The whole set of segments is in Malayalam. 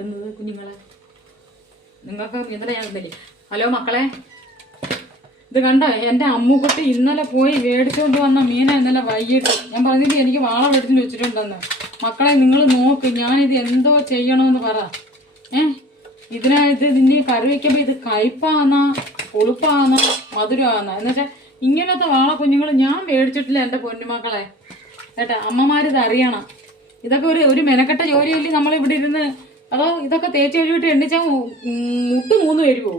എന്നത് കുഞ്ഞുങ്ങളെ. നിങ്ങൾക്ക് ഇന്നലെ ഞാൻ ഹലോ മക്കളെ. ഇത് കണ്ട? എന്റെ അമ്മുക്കുട്ടി ഇന്നലെ പോയി മേടിച്ചുകൊണ്ട് വന്ന മീന ഇന്നലെ വൈകിട്ട്. ഞാൻ പറഞ്ഞിട്ട് എനിക്ക് വാള മേടിച്ചു വെച്ചിട്ടുണ്ടെന്ന്. മക്കളെ നിങ്ങൾ നോക്ക് ഞാനിത് എന്തോ ചെയ്യണമെന്ന് പറ. ഏ? ഇതിനായിട്ട് ഇനി കറി വയ്ക്കുമ്പോൾ ഇത് കയ്പാന്നാ പുളിപ്പാന്നാ മധുരമാന്നാ എന്നുവെച്ചാൽ ഇങ്ങനത്തെ വാള കുഞ്ഞുങ്ങൾ ഞാൻ മേടിച്ചിട്ടില്ല എന്റെ പൊന്നുമക്കളെ. ഏട്ടാ അമ്മമാരിത് അറിയണം. ഇതൊക്കെ ഒരു ഒരു മെനക്കെട്ട ജോലിയല്ലേ നമ്മൾ ഇവിടെ ഇരുന്ന് അതോ ഇതൊക്കെ തേച്ച് കഴിവിട്ട് എണ്ണിച്ചാൽ മുട്ട് മൂന്ന് വരുമോ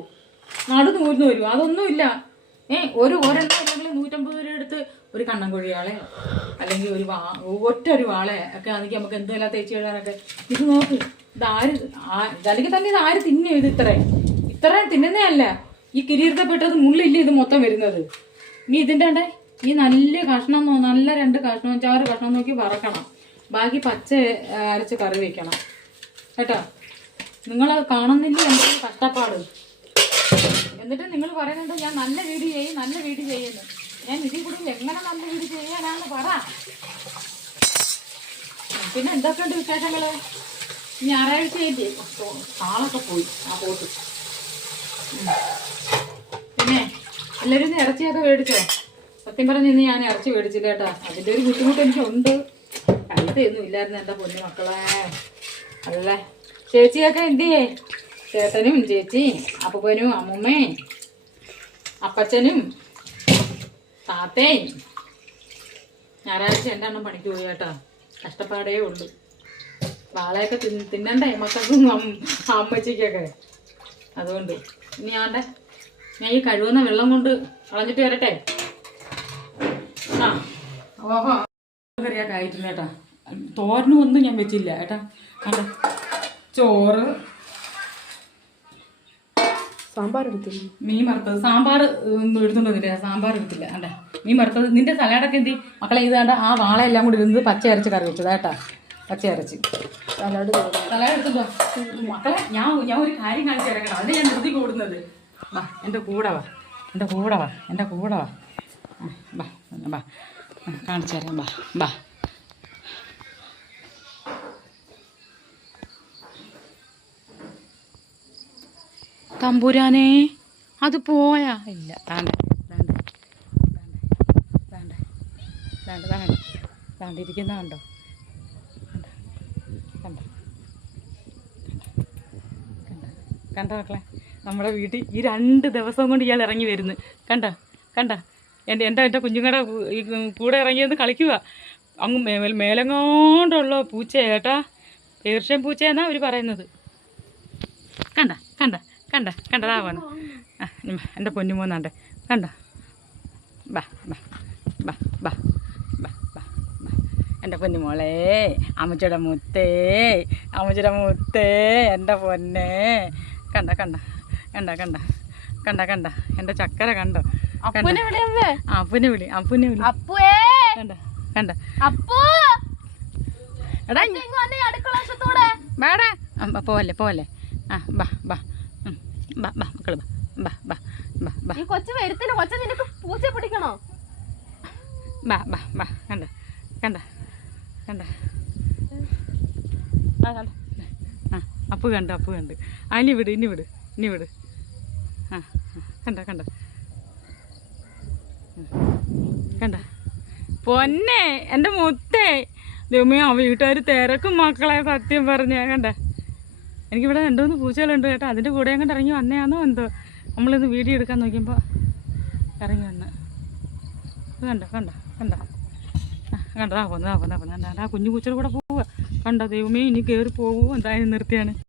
നടു മൂന്ന് വരുമോ അതൊന്നുമില്ല ഏ ഒരു ഒരെണ്ണം അല്ലെങ്കിൽ നൂറ്റമ്പത് രൂപ എടുത്ത് ഒരു കണ്ണൻകുഴിയാളെ അല്ലെങ്കിൽ ഒരു വാ ഒറ്റ ഒരു വാളെ ഒക്കെ ആണെങ്കിൽ നമുക്ക് എന്തെല്ലാം തേച്ച് കഴുകാനൊക്കെ ഇത് നോക്ക്. ഇത് ആര് ഇതല്ലെങ്കിൽ തന്നെ ഇത് ആര് തിന്നും ഇത് ഇത്രയും ഇത്രയും തിന്നുന്നേ അല്ല. ഈ കിരീരത്തെപ്പെട്ടത് മുള്ളില്ല ഇത് മൊത്തം വരുന്നത്. നീ ഇതിന്റെ ഉണ്ടേ ഈ നല്ല കഷ്ണം നല്ല രണ്ട് കഷ്ണം ചാറ് കഷ്ണം നോക്കി വറക്കണം. ബാക്കി പച്ച അരച്ച് കറി വെക്കണം. കേട്ടോ? നിങ്ങൾ കാണുന്നില്ല ഈ കഷ്ടപ്പാട്. എന്നിട്ട് നിങ്ങൾ പറയുന്നുണ്ട് ഞാൻ നല്ല വീട് ചെയ്യും നല്ല വീട് ചെയ്യുന്നു. ഞാൻ ഇതിൽ കൂടുതൽ എങ്ങനെ നല്ല വീട് ചെയ്യാനാണെന്ന് പറ. പിന്നെ എന്തൊക്കെയുണ്ട് വിശേഷങ്ങൾ ഞായറാഴ്ചയല്ലേ ആളൊക്കെ പോയി ആ പോട്ട്. പിന്നെ എല്ലാവരും ഇറച്ചിയൊക്കെ മേടിച്ചോ? സത്യം പറഞ്ഞ് ഇന്ന് ഞാൻ ഇറച്ചി മേടിച്ചില്ല കേട്ടോ. അതിന്റെ ഒരു ബുദ്ധിമുട്ട് എനിക്കുണ്ട്. കഴുത്തൊന്നും ഇല്ലായിരുന്നു എന്റെ പൊന്നു മക്കളെ. അതല്ലേ ചേച്ചിയൊക്കെ എന്തിയേ? ചേട്ടനും ചേച്ചി അപ്പനും അമ്മുമ്മയും അപ്പച്ചനും താത്തയും. ഞായറാഴ്ച എന്റെ എണ്ണം പണിക്ക് പോയി കേട്ടോ. കഷ്ടപ്പാടേ ഉള്ളൂ. വാളയൊക്കെ തിന്ന് തിന്നണ്ടേ മക്കൾക്കും അമ്മച്ചിക്കൊക്കെ. അതുകൊണ്ട് ഇനി ആണ്ടെ ഞാൻ ഈ കഴുകുന്ന വെള്ളം കൊണ്ട് കളഞ്ഞിട്ട് വരട്ടെ? ആ. ഓഹോ. കറിയൊക്കെ ആയിട്ടില്ല കേട്ടാ. തോരനും ഒന്നും ഞാൻ വെച്ചില്ല ഏട്ടാ. കണ്ട? ചോറ്. സാമ്പാർ എടുത്തില്ല. മീൻ വറുത്തത്. സാമ്പാർ വന്നില്ല. സാമ്പാർ എടുത്തില്ല. കണ്ടേ? മീൻ വറുത്തത്. നിന്റെ സലാഡൊക്കെ എന്തി? മക്കളെ ഇത് കണ്ട? ആ വാളയെല്ലാം കൂടി ഇരുന്ന് പച്ച അരച്ച് കറി വെച്ചത് കേട്ടാ പച്ച അരച്ച്. സലാഡ് സലാഡ് എടുത്തോ മക്കളെ ഞാൻ ഞാൻ ഒരു കാര്യം കാണിച്ചു തരക്കണം അതിന് ഞാൻ നിർത്തി കൂടുന്നത്. വാ എന്റെ കൂടെ വാ. എന്റെ കൂടെ വാ. എന്റെ കൂടെ വാ. ആ, വാ വാ കാണിച്ചു തരാം. വാ വാ. തമ്പുരാനെ അത് പോയാ. ഇല്ല താണ്ട താണ്ട താണ്ട താണ്ട താണ്ട താണ്ട ഇരിക്കുന്ന കണ്ടോ? കണ്ട മക്കളെ? നമ്മുടെ വീട്ടിൽ ഈ രണ്ട് ദിവസം കൊണ്ട് ഇയാൾ ഇറങ്ങി വരുന്നു. കണ്ട? കണ്ട? എന്റെ എന്റെ എന്റെ കുഞ്ഞുങ്ങളുടെ കൂടെ ഇറങ്ങിയെന്ന് കളിക്കുക. അങ്ങ് മേലെങ്ങോണ്ടുള്ള പൂച്ച ഏട്ടാ. പേർഷ്യൻ പൂച്ചയെന്നാണ് അവർ പറയുന്നത്. കണ്ട? കണ്ട? കണ്ട കണ്ടതാ വാ, എന്റെ പൊന്നുമോന്നാണ്ട് കണ്ട? ബാ ബാ ബാ ബാ ബാ ബാ എന്റെ പൊന്നുമോളെ അമ്മച്ചിയുടെ മുത്തേ അമ്മച്ചിയുടെ മുത്തേ എന്റെ പൊന്നേ. കണ്ട കണ്ട? കണ്ട കണ്ട? കണ്ട കണ്ട? എന്റെ ചക്കര കണ്ടോ? അപ്പുനെ വിളി അപ്പുനെ വിളി. കണ്ട കണ്ട? അപ്പു! എടാ വേടെ. പോവല്ലേ പോവല്ലേ. ആ ബാ ബാ ബാ ബാ മക്കൾ ബാ ബാ ബാ ബാ ഈ കൊച്ചു വരുത്തില്ല കൊച്ചു നിനക്ക് പൂച്ച പിടിക്കണോ? ബാ ബാ ബാ കണ്ട കണ്ട കണ്ട. ആ കണ്ട. ആ അപ്പു കണ്ട് അപ്പു കണ്ട്. ആ ഇനി വിട് ഇനി വിട് ഇനി വിട്. ആ കണ്ട കണ്ട. കണ്ട. പൊന്നെ എന്റെ മുത്തേ. ദമ്മ ആ വീട്ടുകാർ തിരക്കും മക്കളെ സത്യം പറഞ്ഞ കണ്ട. എനിക്കിവിടെ രണ്ടു മൂന്ന് പൂച്ചകളുണ്ട് കേട്ടോ. അതിന്റെ കൂടെ അങ്ങോട്ട് ഇറങ്ങി വന്നയാണോ എന്തോ? നമ്മളിന്ന് വീഡിയോ എടുക്കാൻ നോക്കിയപ്പോൾ ഇറങ്ങി വന്ന്. കണ്ടോ കണ്ടോ കണ്ടോ? ആ, കണ്ടോ? ആ പോന്നതാ പോന്നാ പോന്നാ കണ്ട? കുഞ്ഞു പൂച്ചയുടെ കൂടെ പോവുക കണ്ടോ? ദൈവമേ ഇനി കയറി പോവൂ. എന്തായാലും നിർത്തിയാണ്.